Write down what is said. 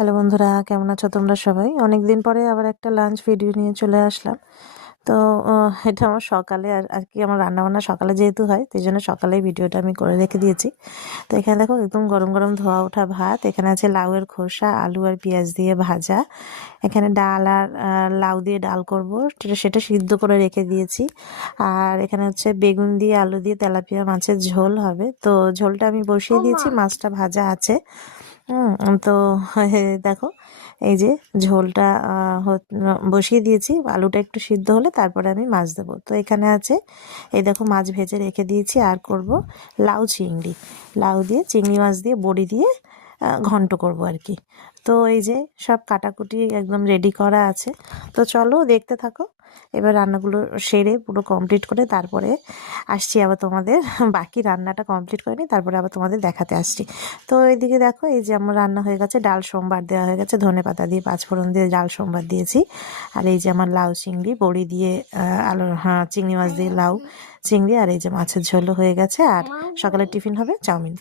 Hello বন্ধুরা, কেমন আছো তোমরা সবাই? অনেক দিন পরে আবার একটা লাঞ্চ ভিডিও নিয়ে চলে আসলাম। তো এটা আমার সকালে আর কি আমার রান্নাবান্না সকালে যেহেতু হয়, সেই জন্য সকালেই ভিডিওটা আমি করে রেখে দিয়েছি। তো এখানে দেখো একদম গরম গরম ধোয়া ওঠা ভাত, এখানে আছে লাউয়ের খোসা, আলু আর পেঁয়াজ দিয়ে ভাজা, এখানে ডাল আর লাউ দিয়ে ডাল করব, সেটা সিদ্ধ করে রেখে দিয়েছি। আর এখানে হচ্ছে বেগুন দিয়ে আলু দিয়ে তেলাপিয়া মাছের ঝোল হবে, তো ঝোলটা আমি বসিয়ে দিয়েছি, মাছটা ভাজা আছে। তো দেখো এই যে ঝোলটা বসিয়ে দিয়েছি, আলুটা একটু সিদ্ধ হলে তারপরে আমি মাছ দেবো। তো এখানে আছে এই দেখো মাছ ভেজে রেখে দিয়েছি, আর করব লাউ চিংড়ি, লাউ দিয়ে চিংড়ি মাছ দিয়ে বড়ি দিয়ে ঘন্ট করব আর কি। তো এই যে সব কাটাকুটি একদম রেডি করা আছে। তো চলো দেখতে থাকো, এবার রান্নাগুলো সেরে পুরো কমপ্লিট করে তারপরে আসছি আবার তোমাদের, বাকি রান্নাটা কমপ্লিট করে নিই তারপরে আবার তোমাদের দেখাতে আসছি। তো এইদিকে দেখো এই যে আমার রান্না হয়ে গেছে, ডাল সোমবার দেওয়া হয়ে গেছে, ধনেপাতা দিয়ে পাঁচফোড়ন দিয়ে ডাল সোমবার দিয়েছি। আর এই যে আমার লাউ চিংড়ি বড়ি দিয়ে আলু, চিংড়ি মাছ দিয়ে লাউ চিংড়ি, আর এই যে মাছের ঝোলও হয়ে গেছে। আর সকালের টিফিন হবে চাউমিন।